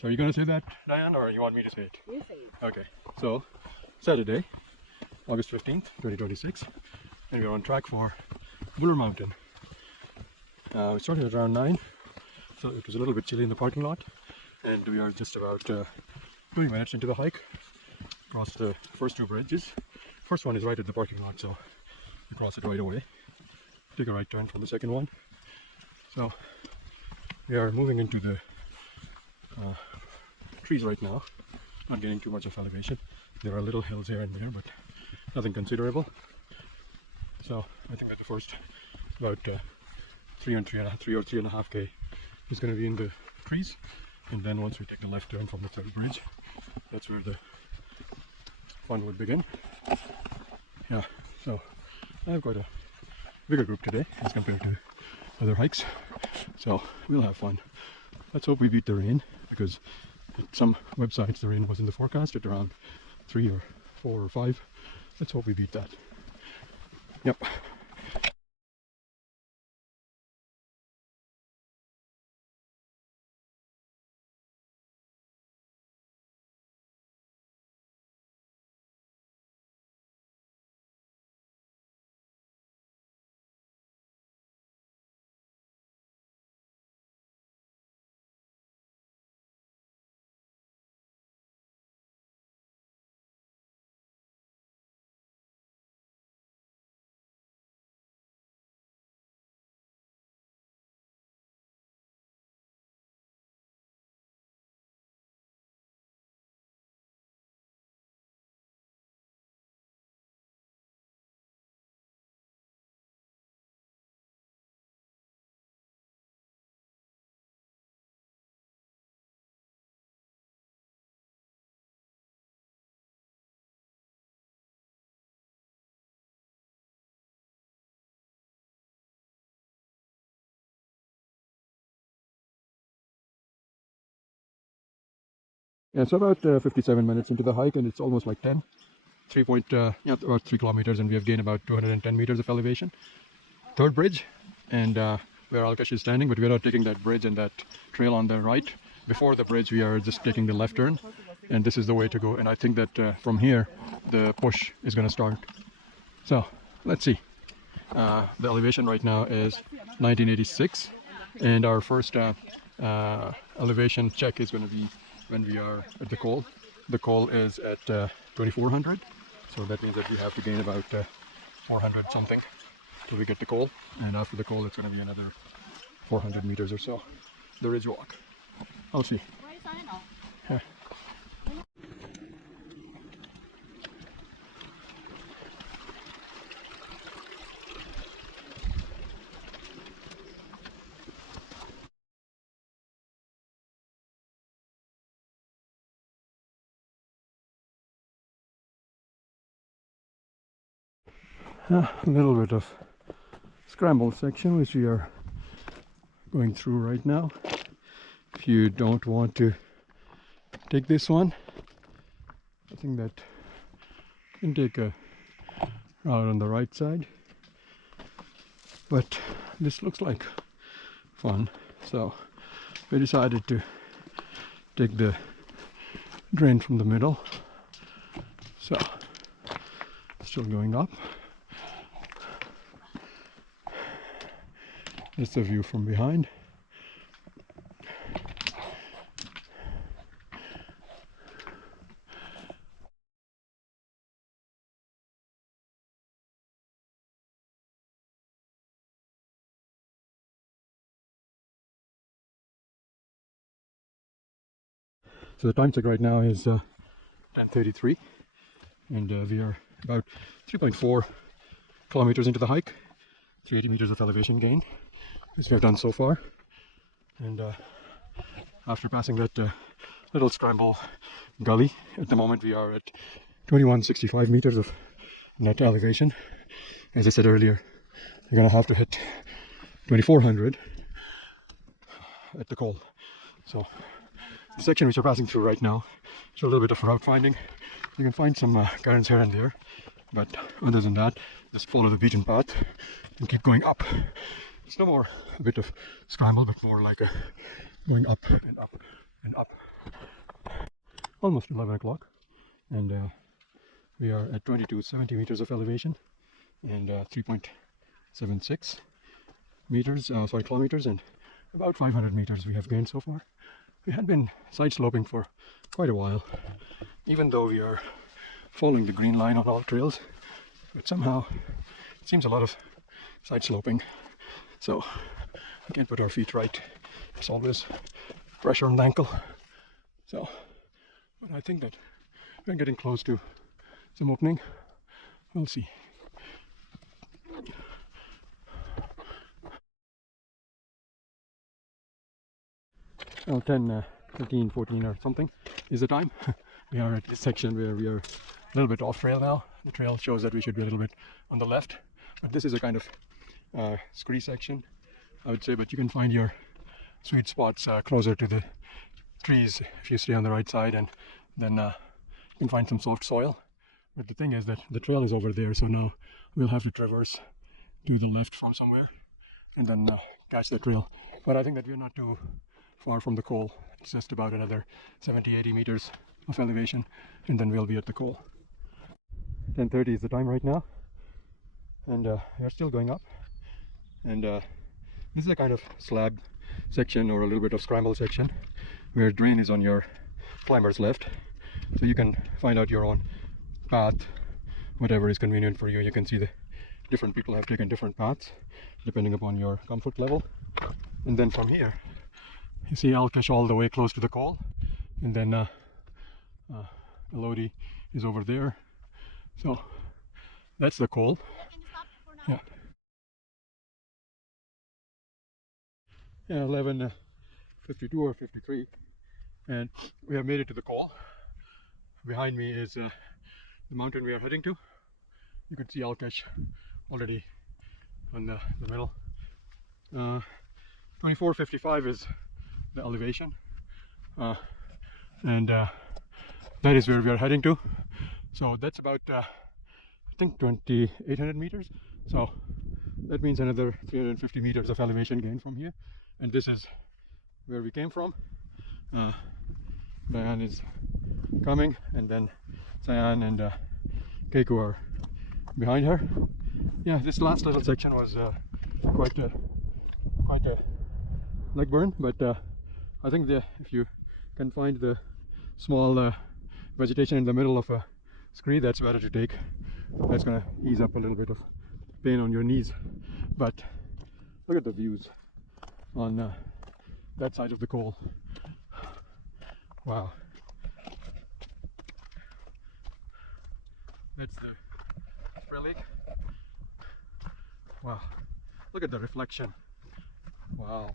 So are you going to say that, Diane, or you want me to say it? You say it. Okay. So Saturday, August 15th, 2026, and we're on track for Buller Mountain. We started at around 9, so it was a little bit chilly in the parking lot, and we are just about 20 minutes into the hike. Cross the first two bridges. First one is right at the parking lot, so we cross it right away. Take a right turn from the second one. So we are moving into the trees right now, not getting too much of elevation. There are little hills here and there, but nothing considerable. So I think that the first about 3 or 3.5 K is going to be in the trees, and then once we take the left turn from the third bridge, that's where the fun would begin. Yeah, so I've got a bigger group today as compared to other hikes, so we'll have fun. Let's hope we beat the rain, because at some websites the rain was in the forecast at around 3 or 4 or 5. Let's hope we beat that. Yep. Yeah, it's about 57 minutes into the hike, and it's almost like 10. About 3 kilometers, and we have gained about 210 meters of elevation. Third bridge, and where Alkash is standing, but we are not taking that bridge and that trail on the right. Before the bridge, we are just taking the left turn, and this is the way to go. And I think that from here, the push is going to start. So let's see. The elevation right now is 1986, and our first elevation check is going to be when we are at the col. The col is at 2400, so that means that we have to gain about 400 something till we get the col, and after the col it's going to be another 400 meters or so. The ridge walk. I'll see. Yeah. A little bit of scramble section which we are going through right now. If you don't want to take this one, I think that you can take a route on the right side, but this looks like fun, so we decided to take the drain from the middle. So still going up. That's the view from behind. So the time check right now is 10:33, and we are about 3.4 kilometers into the hike, 380 meters of elevation gain, as we have done so far. And after passing that little scramble gully, at the moment we are at 2165 meters of net elevation. As I said earlier, you're gonna have to hit 2400 at the col. So the section which we're passing through right now is a little bit of route finding. You can find some cairns here and there, but other than that, just follow the beaten path and keep going up. It's no more a bit of scramble, but more like a going up and up and up. almost 11 o'clock, and we are at 2270 meters of elevation and 3.76 meters, kilometers, and about 500 meters we have gained so far. We had been side sloping for quite a while, even though we are following the green line on all trails, but somehow it seems a lot of side sloping, so we can't put our feet right. It's always pressure on the ankle. So, but I think that we're getting close to some opening. We'll see. Well, 10, 13, 14 or something is the time. We are at this section where we are a little bit off trail now. The trail shows that we should be a little bit on the left, but this is a kind of scree section, I would say, but you can find your sweet spots closer to the trees if you stay on the right side, and then you can find some soft soil. But the thing is that the trail is over there, so now we'll have to traverse to the left from somewhere and then catch the trail. But I think that we're not too far from the col. It's just about another 70-80 meters of elevation, and then we'll be at the col. 10:30 is the time right now, and we're still going up, and this is a kind of slab section or a little bit of scramble section where drain is on your climber's left, so you can find out your own path, whatever is convenient for you. You can see the different people have taken different paths depending upon your comfort level. And then from here you see Alkash all the way close to the col, and then Elodie is over there. So that's the col. Yeah. Yeah, 11:52 or 53, and we have made it to the col. Behind me is the mountain we are heading to. You can see Alkash already on the middle. 2455 is the elevation, and that is where we are heading to. So that's about I think 2800 meters, so that means another 350 meters of elevation gain from here, and this is where we came from. Diane is coming, and then Cyan and Keiko are behind her. Yeah, this last little section was quite a leg burn, but I think if you can find the small vegetation in the middle of a scree, that's better to take. That's gonna ease up a little bit of pain on your knees. But look at the views on that side of the col. Wow. That's the spray lake. Wow. Look at the reflection. Wow.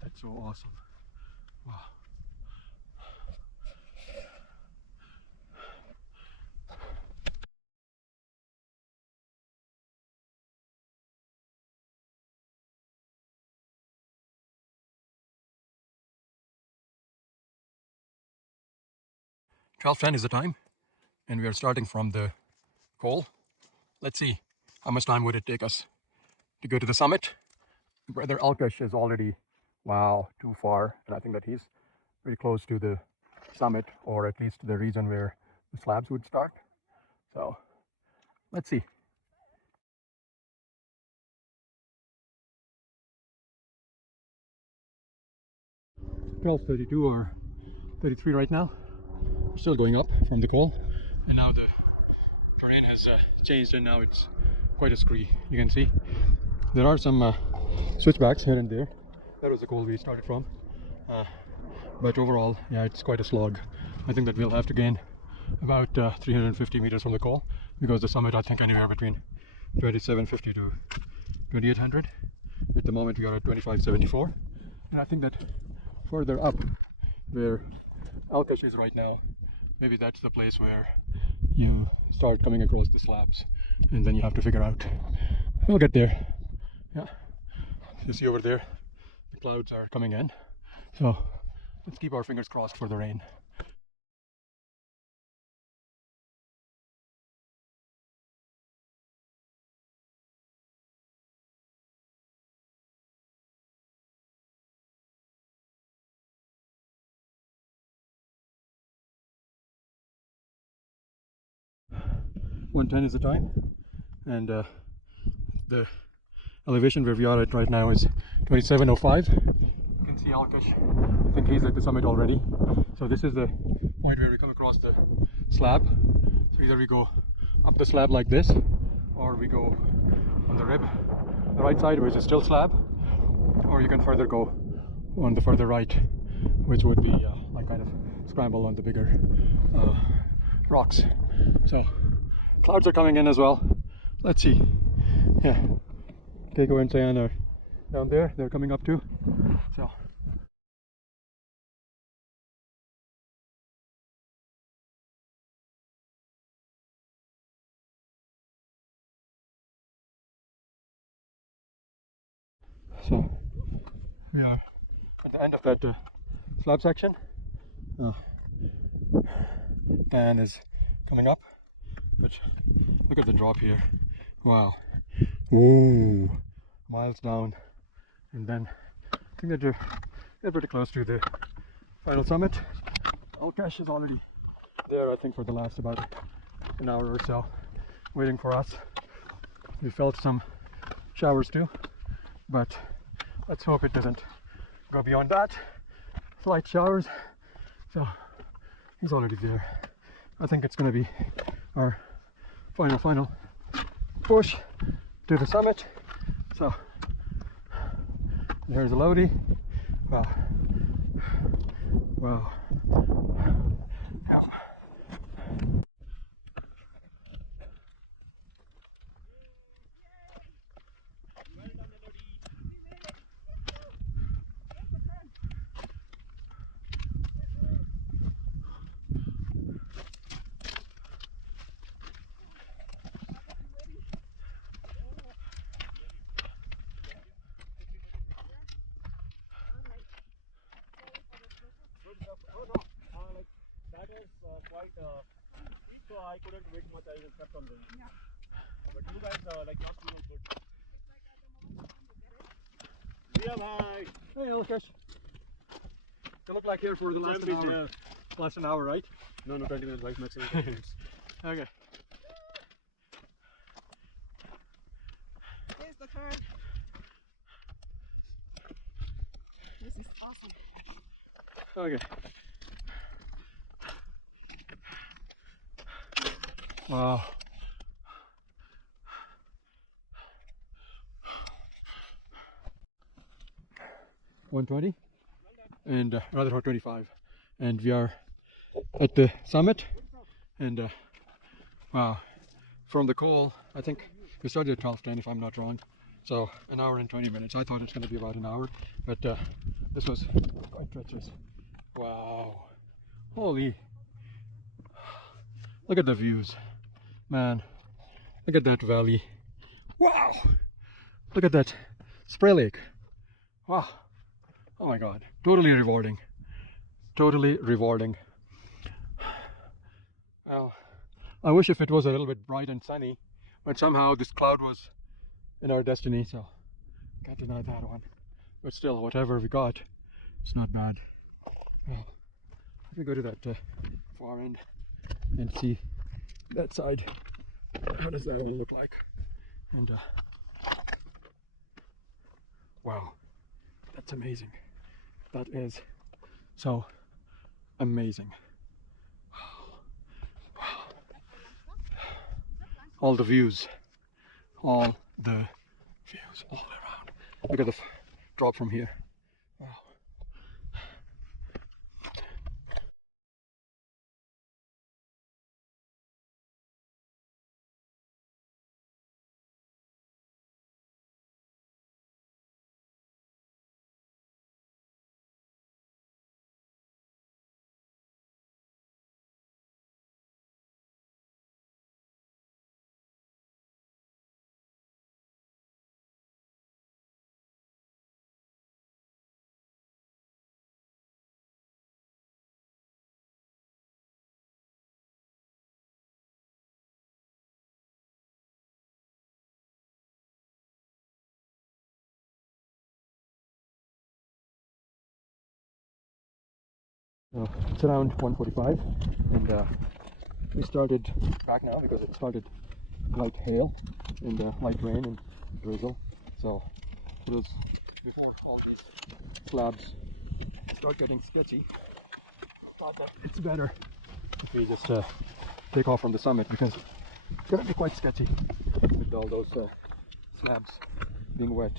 That's so awesome. Wow. $12:10 is the time, and we are starting from the col. Let's see, how much time would it take us to go to the summit? Brother Alkash is already, wow, too far, and I think that he's very close to the summit, or at least the region where the slabs would start. So let's see. 12:32 or 33 right now. We're still going up from the col, and now the terrain has changed, and now it's quite a scree. You can see there are some switchbacks here and there. That was the col we started from, but overall, yeah, it's quite a slog. I think that we'll have to gain about 350 meters from the col, because the summit, I think, anywhere between 2750 to 2800. At the moment we are at 2574, and I think that further up where Alkash is right now, maybe that's the place where you start coming across the slabs, and then you have to figure out. We'll get there. Yeah, you see over there the clouds are coming in, so let's keep our fingers crossed for the rain. 1:10 is the time, and the elevation where we are at right now is 2705. You can see Alkash. I think he's at the summit already. So this is the point where we come across the slab. So either we go up the slab like this, or we go on the rib, the right side, which is still slab, or you can further go on the further right, which would be like kind of scramble on the bigger rocks. So clouds are coming in as well. Let's see. Yeah, Keiko and Cyan are down there. They're coming up too. So we are at the end of that slab section. Dan is coming up, but look at the drop here. Wow. Ooh, miles down, and then I think that they're pretty close to the final summit. Alkash is already there, I think, for the last about an hour or so, waiting for us. We felt some showers too, but let's hope it doesn't go beyond that. Slight showers, so he's already there. I think it's going to be our final push to the summit. So there's a Lodi. Wow. Wow. Yeah. quite so I couldn't wait much. I just kept on going. Yeah. But you guys like not too good. Zia bhai. Hey Alkash. You look like here for the last an hour. Last an hour, right? No, 20 minutes, right? Maximum 20 minutes. Okay. Here's the turn. This is awesome. Okay. Wow. $120 and rather 125, and we are at the summit. And wow, from the call, I think we started at 12:10 if I'm not wrong, so an hour and 20 minutes. I thought it's going to be about an hour, but this was quite treacherous. Wow, holy, look at the views, man. Look at that valley. Wow, look at that spray lake. Wow, oh my god, totally rewarding, totally rewarding. Well, I wish if it was a little bit bright and sunny, but somehow this cloud was in our destiny, so can't deny that one. But still, whatever we got, it's not bad. Well, let me go to that far end and see that side. How does that one look like? And wow, that's amazing. That is so amazing. All the views, all the views all around. Look at the drop from here. Wow. So it's around 1:45, and we started back now because it started light hail and light rain and drizzle. So it was before all these slabs start getting sketchy. I thought that it's better if we just take off from the summit because it's gonna be quite sketchy with all those slabs being wet.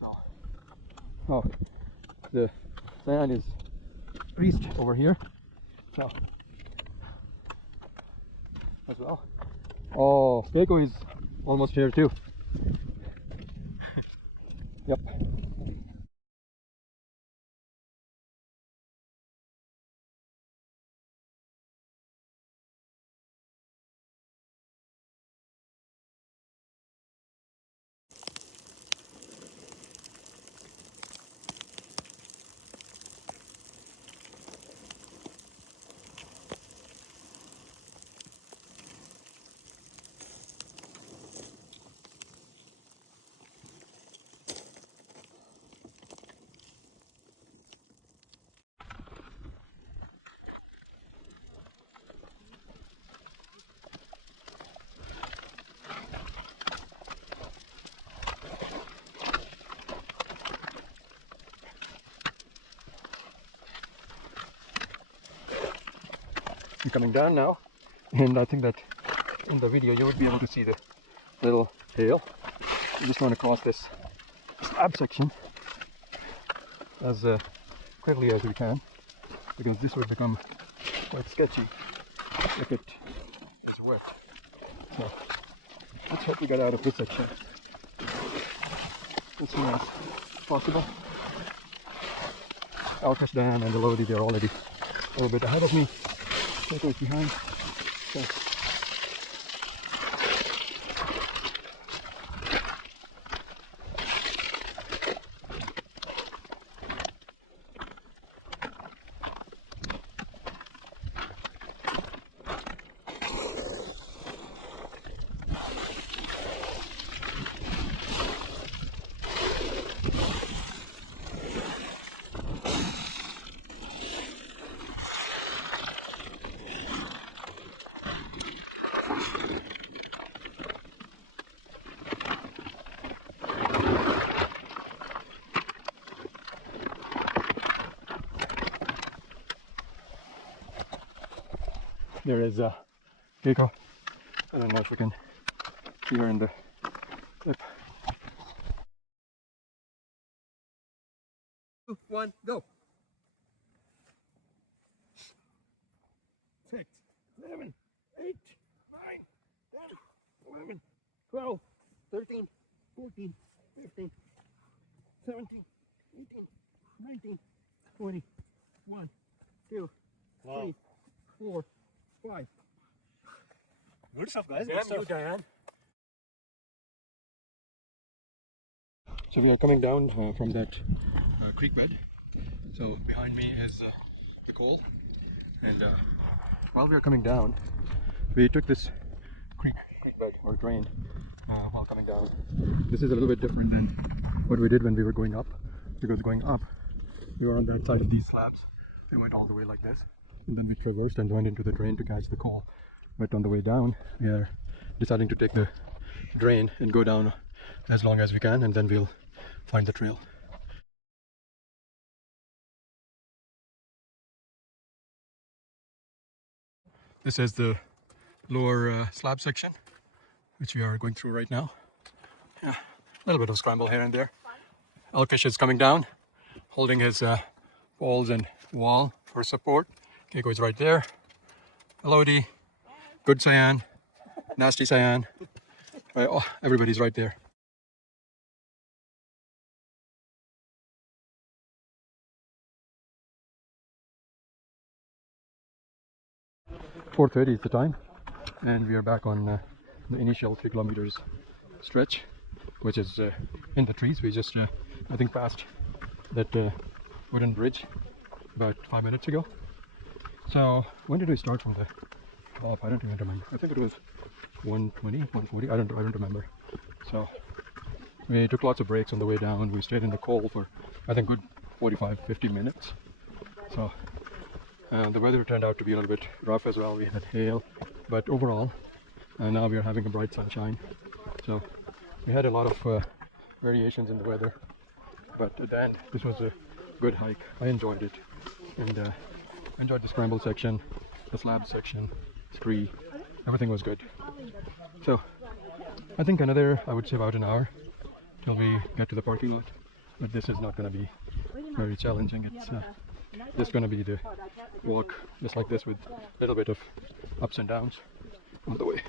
So, oh, the sand is creased over here. So, as well. Oh, Keiko is almost here too. Yep. I'm coming down now, and I think that in the video you would be able to see the little tail. We just want to cross this slab section as quickly as we can because this would become quite sketchy if it is wet. So let's hope we get out of this section as soon as possible. Alkash, Dan and Elodie, they're already a little bit ahead of me. Keiko is behind. So there is Keiko. I don't know if you can see her in the clip. 2, 1, go! 6, 7, 8, 9, 10, 11, 12, 13, 14, 15, 17, 18, 19, 20, 1, 2, 3, 4, 5. Good stuff, guys. Damn Good stuff. you, Diane. So we are coming down from that creek bed. So behind me is the coal, and while we are coming down, we took this creek bed or drain while coming down. This is a little bit different than what we did when we were going up, because going up, we were on that side of these slabs. We went all the way like this, and then we traversed and went into the drain to catch the coal. But on the way down, we are deciding to take the drain and go down as long as we can, and then we'll find the trail. This is the lower slab section, which we are going through right now. Yeah, a little bit of scramble here and there. Alkash is coming down, holding his poles and wall for support. Keiko is right there. Elodie, good cyan, nasty cyan. Right, oh, everybody's right there. .4:30 is the time, and we are back on the initial 3 kilometers stretch, which is in the trees. We just I think passed that wooden bridge about 5 minutes ago. So when did we start from the top? I don't even remember. I think it was 120, 140. I don't remember. So we took lots of breaks on the way down. We stayed in the cold for I think good 45, 50 minutes. So The weather turned out to be a little bit rough as well. We had hail, but overall, now we are having a bright sunshine. So we had a lot of variations in the weather, but at the end, this was a good hike. I enjoyed it, and I enjoyed the scramble section, the slab section, scree. Everything was good. So I think another, I would say about an hour till we get to the parking lot. But this is not going to be very challenging. It's just going to be the walk just like this with a little bit of ups and downs on the way.